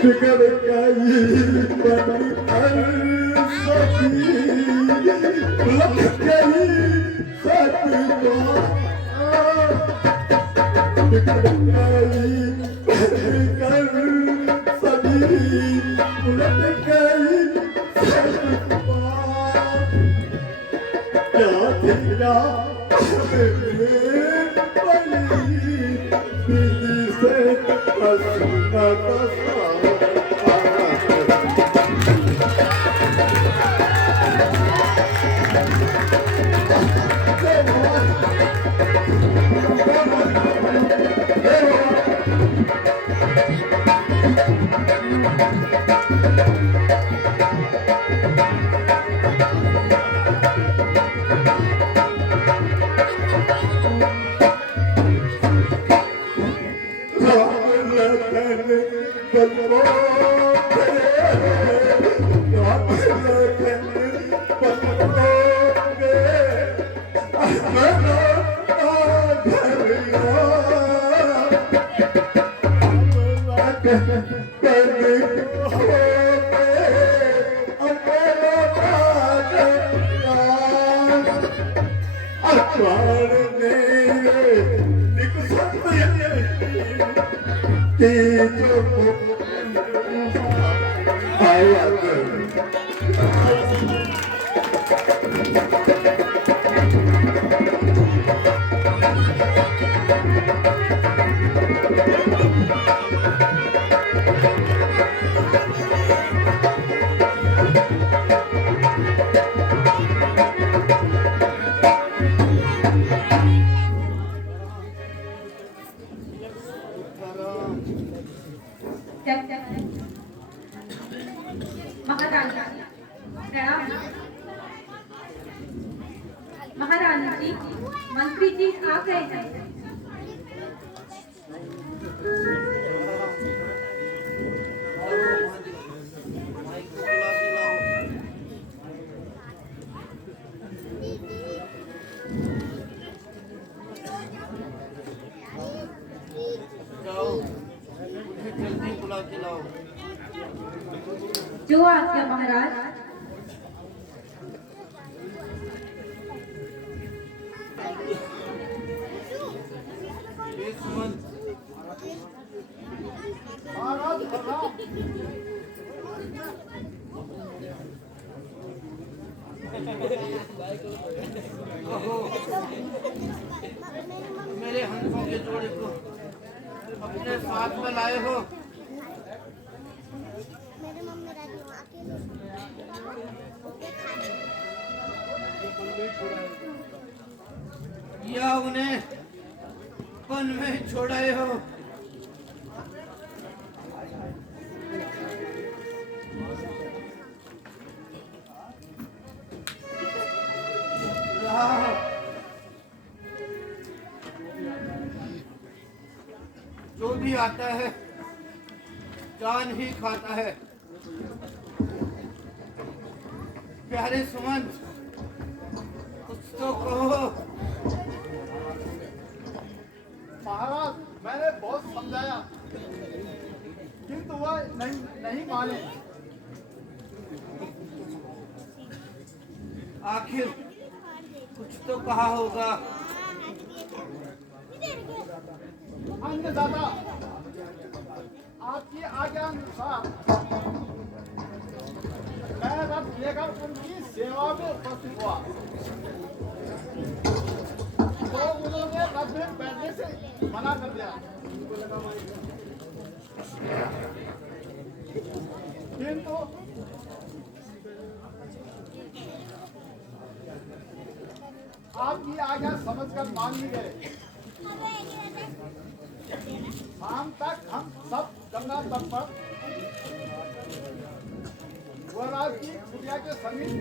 बिगड़ गई बन कर सभी लग गई सतवा बिगड़ गई बन कर सभी लग गई सतवा क्या तेरा से हंसना महारानी जी, मंत्री जी आ गए हैं। जल्दी बुला के लाओ। जो आज्ञा महाराज। मेरे हंसों के जोड़े को अपने साथ में लाए हो। या उन्हें वन में छोड़ाए हो। जो भी आता है जान ही खाता है। प्यारे सुमंत, कुछ तो कहो। महाराज, मैंने बहुत समझाया किंतु वह नहीं माने। आखिर कुछ तो कहा होगा। अन्नदाता, आपकी आज्ञा अनुसार मैं रथ लेकर उनकी सेवा में उपस्थित हुआ, तो उन्होंने रथ में बैठने से मना कर दिया। किंतु आपकी आज्ञा समझकर मान ली गए। शाम तक हम सब गंगा तट पर वराज की कुटिया के समीप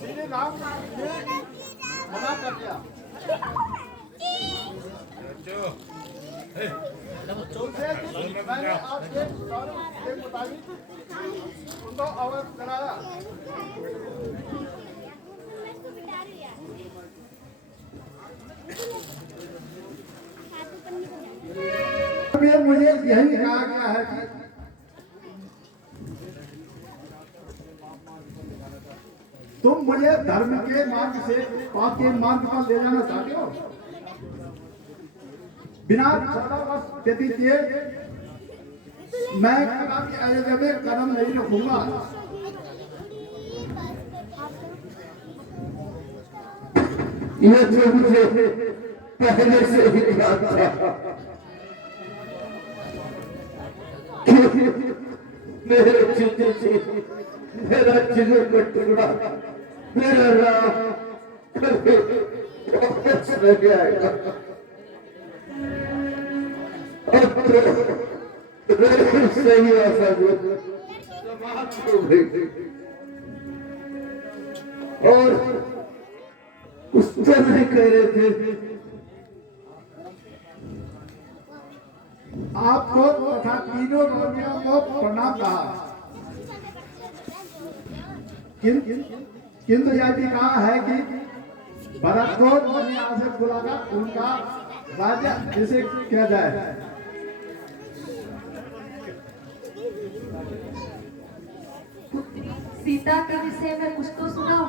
श्री राम ने मना कर दिया। चौथे दिन मैंने आपके सारों के मुताबिक उनको अवगत कराया। मुझे यही कहा गया है कि तुम मुझे धर्म के मार्ग से पाप के मार्ग पर ले जाना चाहते हो। बिना 14 वर्ष व्यतीत किए मैं कभी अयोध्या में कदम नहीं रखूंगा। ये जो मुझे पहले से ही याद था कि मेरे जिगर से मेरा जिगर का टुकड़ा मेरा राम कभी वापस नहीं आएगा। अब तो मेरी सही आशा जो समाप्त हो गई और उस तरह कह रहे थे आपको तथा तीनों दुनिया को प्रणाम कहा, किंतु यह भी कहा है कि भरत को यहाँ से बुलाकर उनका राज्य अभिषेक किया जाए। सीता के विषय में कुछ तो सुनाओ।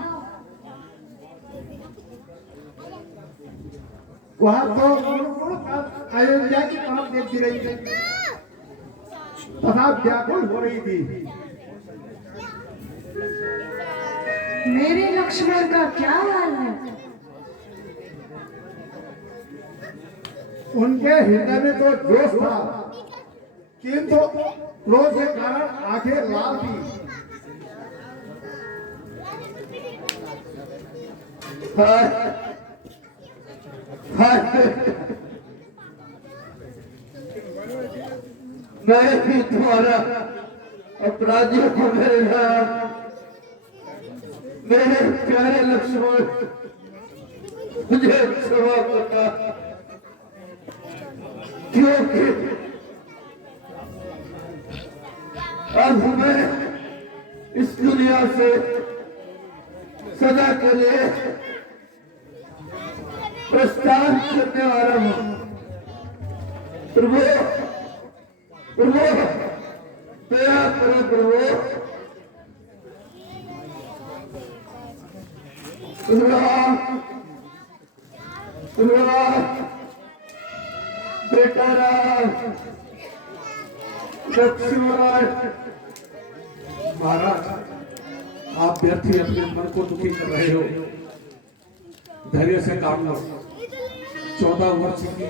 वह तो अयोध्या की तरफ देखती रही थी तथा व्याकुल हो रही थी। मेरे लक्ष्मण का क्या हाल है? उनके हृदय में तो जोश था, किंतु क्रोध के कारण आंखें लाल थी। मैं भी तुम्हारा अपराधियों को मेरे नाम मेरे प्यारे लक्ष्मण मुझे क्षमा करना, क्योंकि अब मैं इस दुनिया से सदा के लिए प्रस्थान करने वाला हूँ। प्रभु प्रभु दया करो प्रभु। बेटा राम लक्ष्मण। महाराज, आप व्यर्थ ही अपने मन को दुखी कर रहे हो। धैर्य से काम लो। 14 वर्ष की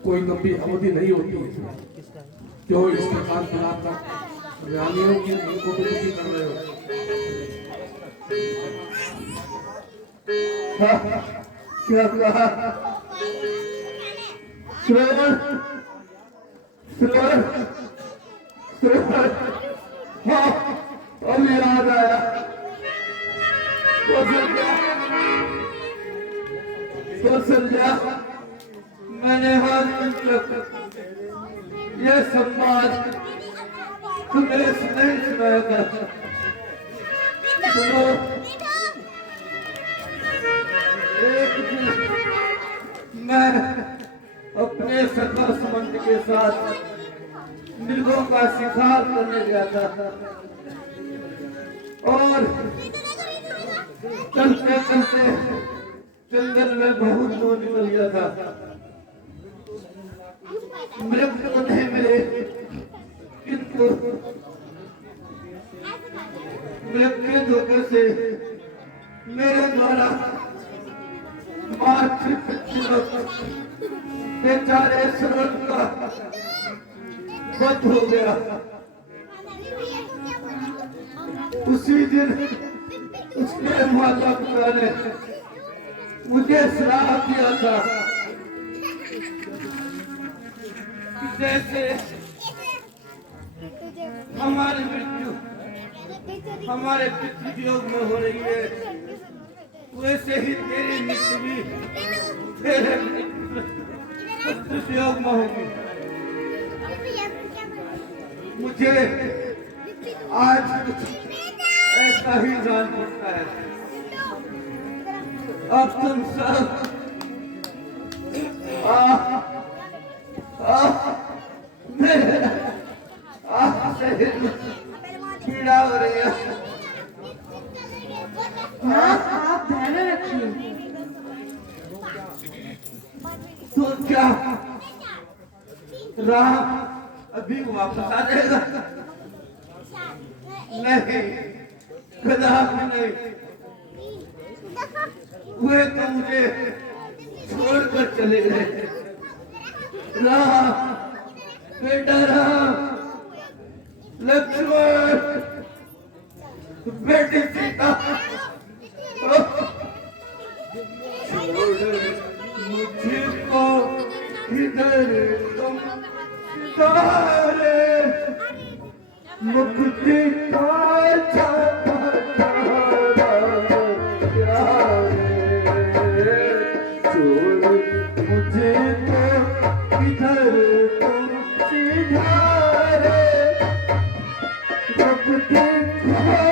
कोई लंबी अवधि नहीं होती, क्यों इस प्रकार बनाकर रानियों के मन को दुखी कर रहे हो। क्या कहा? श्रवण श्रवण श्रवण। हाँ, अब याद आया। कौशल्या, मैंने आज तक ये संवाद तुम्हें नहीं सुनाया था। सुनो, एक दिन मैं अपने सखा सुमंत के साथ मृगों का शिकार करने गया था और चलते चलते जंगल में बहुत दूर निकल गया था। मृग तो नहीं मिले, किंतु मृग के धोखे से मेरे द्वारा बेचारे श्रवण का वध हो गया। उसी दिन उसके माता पिता ने मुझे श्राप दिया था, जैसे हमारी मृत्यु हमारे पितृयोग में हो रही है, वैसे ही तेरी मृत्यु भी तेरे पितृयोग में होगी। मुझे आज कुछ ऐसा ही जान पड़ता है। अब तुम सब मेरे शरीर में पीड़ा हो रही है। आप धैर्य रखिए। तो क्या राम अभी वापस आ जाएगा? नहीं, कदापि नहीं। वे तो मुझे छोड़कर चले गए। राम, बेटा राम, लक्ष्मण, बेटी सीता, मुझको इधर तुम सितारे मुक्ति का चाहता छोड़ मुझे तो इधर तुम सितारे मुक्ति का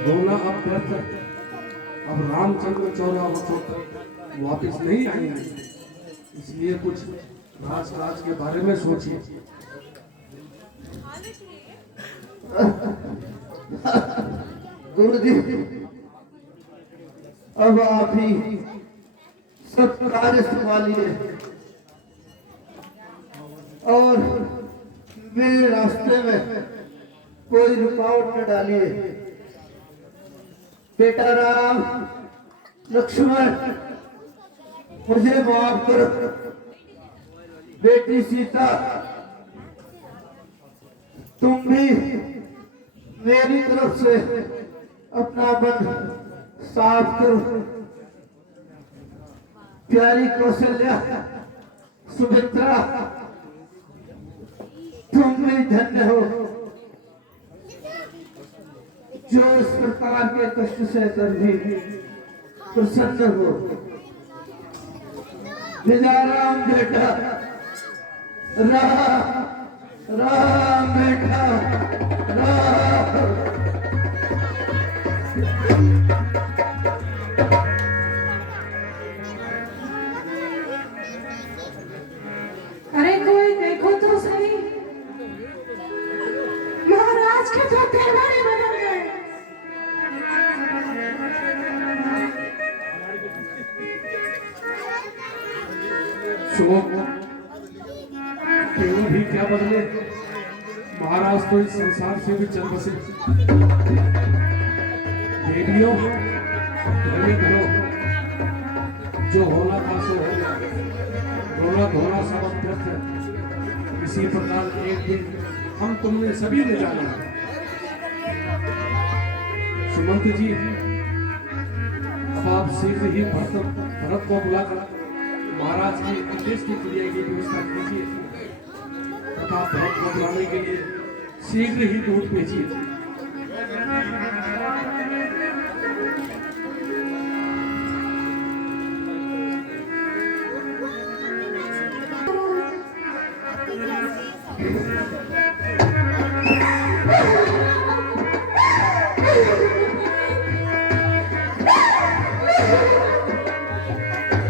रोना अब व्यर्थ है। अब रामचंद्र 14 वर्षों तक वापिस नहीं आएंगे, इसलिए कुछ राज के बारे में सोचिए। गुरुजी, अब आप ही सब कार्य संभालिए और मेरे रास्ते में कोई रुकावट न डालिए। बेटा राम, लक्ष्मण, मुझे माफ करो। बेटी सीता, तुम भी मेरी तरफ से अपना मन साफ करो। प्यारी कौशल्या, सुमित्रा, तुम भी धन्य हो जो इस प्रकार के कष्ट से भी प्रसन्न हो। विदा राम बेटा, राम बेटा, राम। अरे कोई देखो तो सही, महाराज के तो दरबारे बदल गए। शोक केवल भी क्या बदले, महाराज तो इस संसार से भी चल बसे। देवियों, धैर्य धरो, जो होना था सो हो गया। रोना धोना सब अभ्यस्त है। इसी प्रकार एक दिन हम तुमने सभी ने जाना है। सुमंत जी, अब आप शीघ्र ही भरत को बुलाकर महाराज की अंत्येष्टि की क्रिया की व्यवस्था कीजिए तथा भरत को बुलाने के लिए शीघ्र ही दूत भेजिए। महाराज